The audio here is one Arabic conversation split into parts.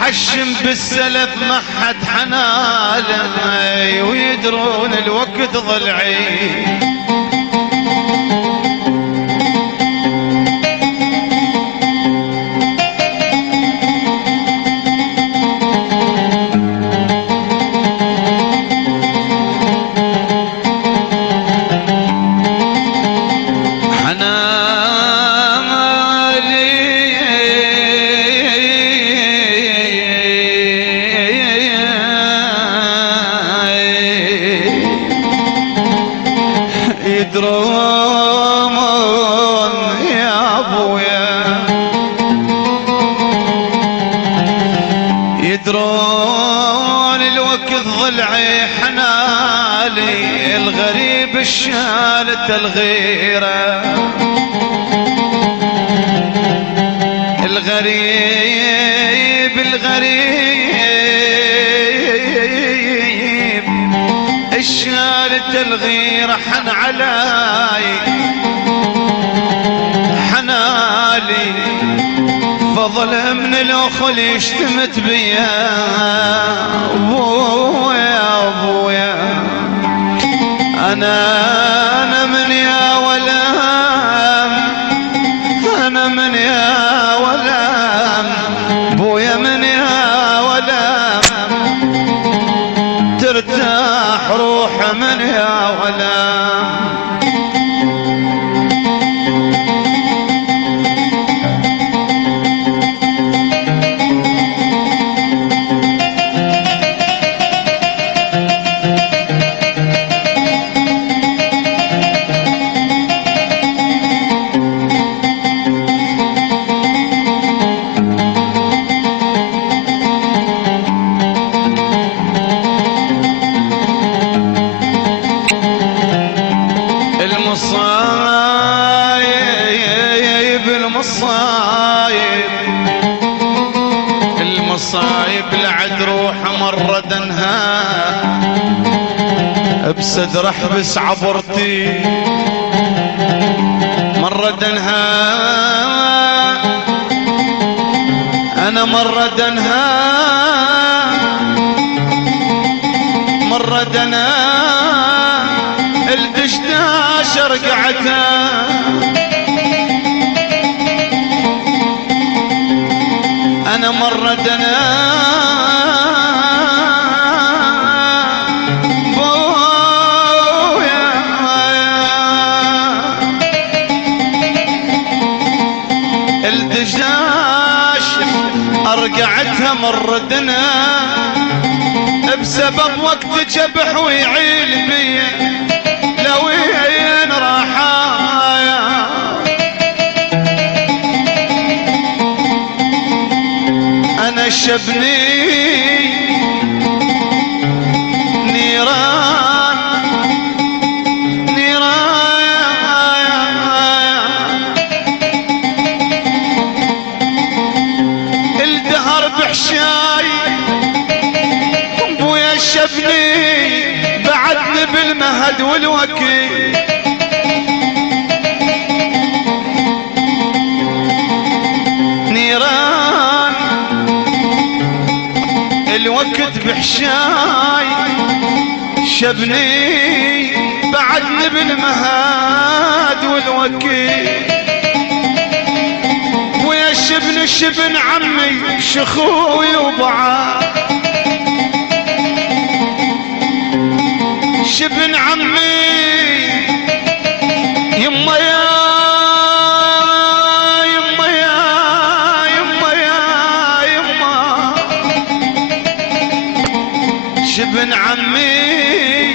حشم بالسلف ما حد حناله ويدرون الوقت ضلعي. يدرون الوقت ضلعي حنالي الغريب الشالت الغيرة الغريب الشالت الغيرة حن علاي حنالي فضل من الاخل يشتمت بيا ابويا ابويا انا من يا ولام انا من يا ولام ابويا من يا ولام ترتاح روح من يا ولام. المصايب لعد روح مرة دنها بصدر احبس عبرتي مرة دنها انا مرة دنها مرة دنا الدشداش رقعتها أنا مرة دنا بويا الدجاج أرقعتها مرة دنا بسبب وقت جبح ويعيل بيا لو وين راحايا أنا شبني نيران نيران الدهر بحشاي بويا شبني بعدني بالمهد والوكي نيران الوقت بحشاي شبني بعدني بالمهاد والوكي ويا شبني شبن عمي شخوي وبعاد، شبن عمي يما يا يما يا يما يا يما، شبن عمي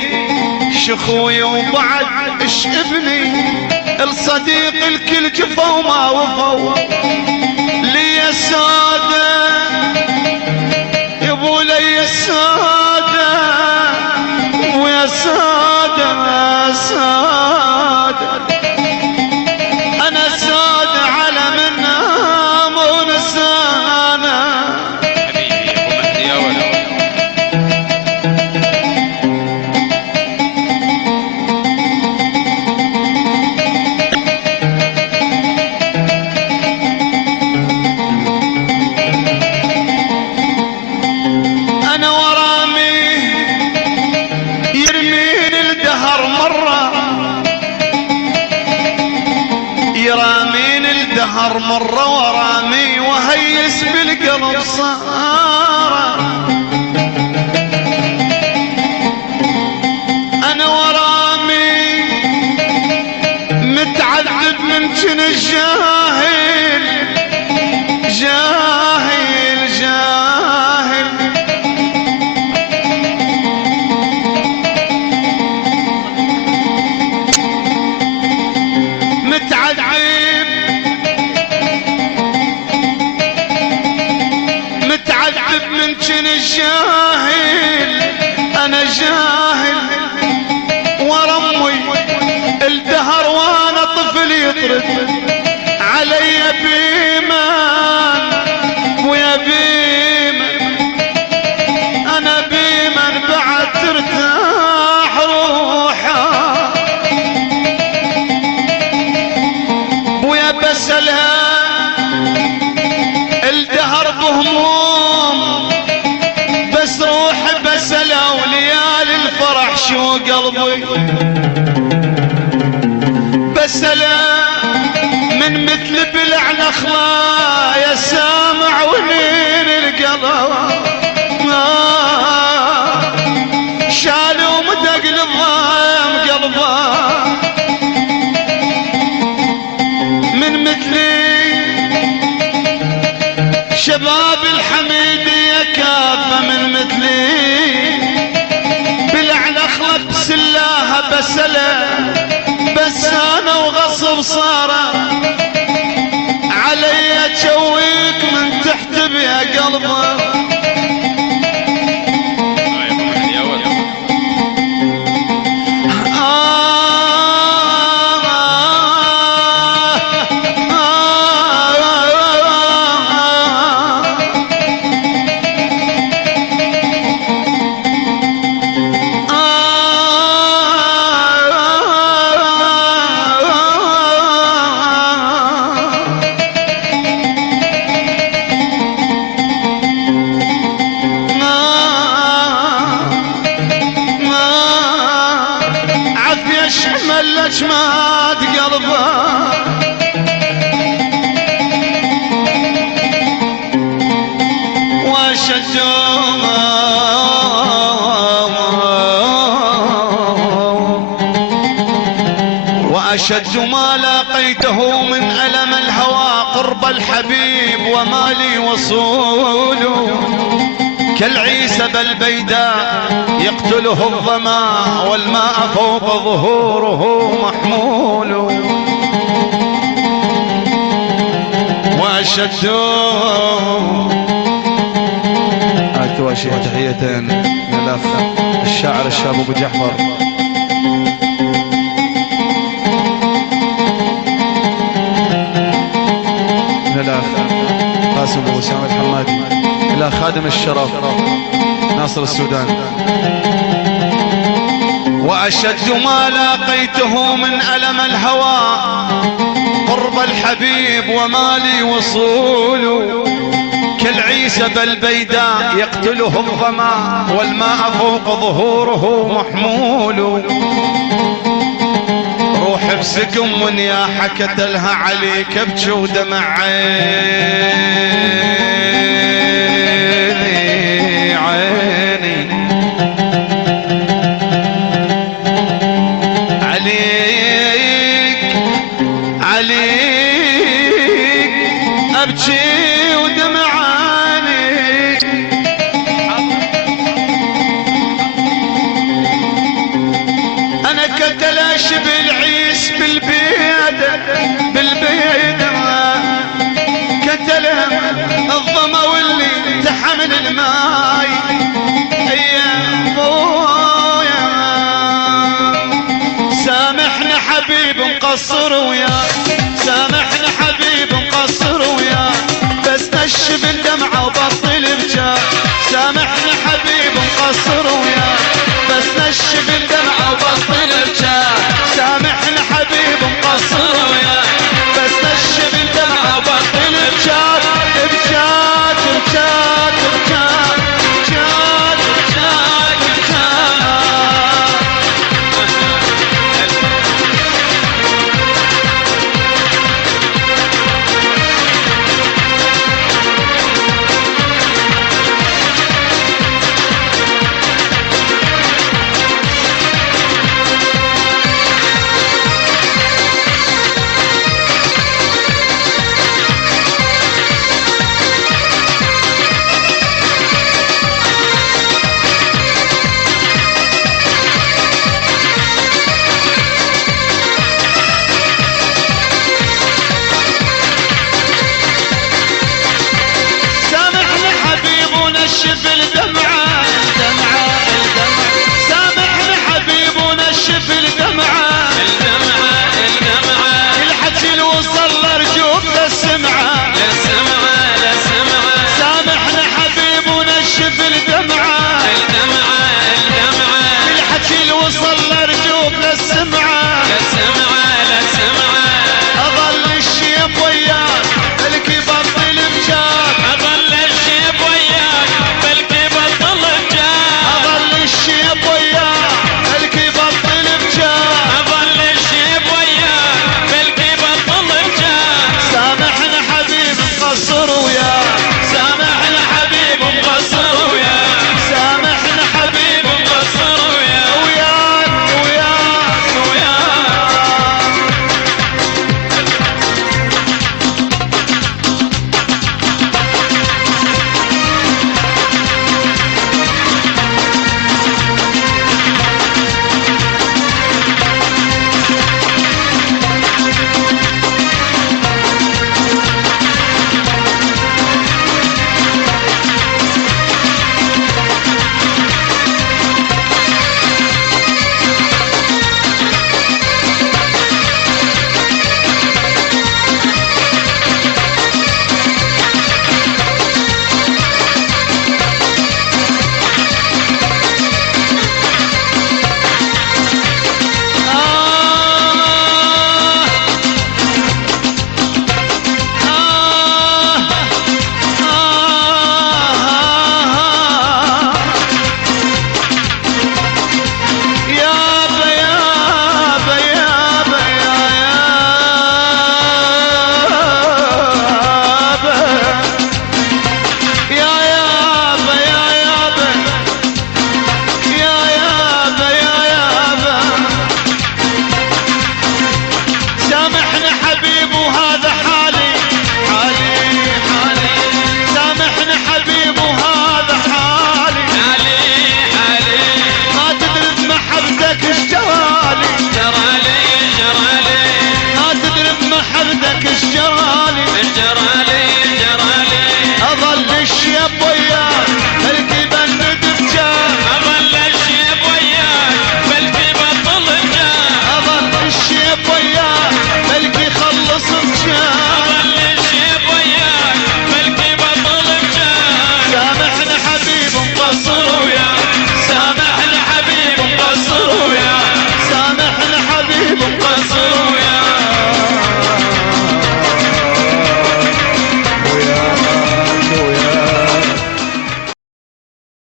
شخوي وبعد اش ابني الصديق الكل جفا وما وفوا لي السادة يبو لي السادة ويا سادة يا سادة أنا سادة على من نام ونسانا حبيبي يا ابو مهدي أنا ورامي يرميني الدهر مرة، يراميني الدهر مرة ورامي وهيس بالقلب صارة، أنا ورامي متعذب من جن الجاهل، جاهل جاهل متعذب متعذب من جن الجاهل، أنا جاهل ورمي الدهر وأنا طفل يطرد علي بيمان ويا بيمان، أنا بيمان بعد ترتاح روحها ويا بسلها الدهر بهموم، بس روحي بسلها وليالي الفرح شو قلبي بسلها من مثل بلع نخلة يا سامع ونين القلب شالوا مدق للضام قلبه من مثلي شباب الحميدية كافة من مثلي بلع نخلة بسلاها بسلة، بس انا وغصب صارة علي اتشويك من تحت بيا قلبه شمات قلبه وأشد ما لاقيته من ألم الهوى قرب الحبيب وما لي وصول كالعيسى البيداء يقتله الظما والماء فوق ظهوره محمول وأشد تحية من الأخ الشاعر الشاب أبو جعفر من الأخ قاسم أبو سامي الحمادي إلى خادم الشرف ناصر السودان. وأشد ما لاقيته من ألم الهوى قرب الحبيب وما لي وصول كالعيسى البيداء يقتله الظما والماء فوق ظهوره محمول. روح بسقم ونياحة كتلها عليك ابجي ودمع عيني عليك ابجي ودمعاني. انا كتلاش بالعيس بالبيد كتله الظما واللي تحمل الماي. يا ابويا سامحني حبيب مقصر وياك، سامحني حبيب مقصر وياك، بس نشف الدمعة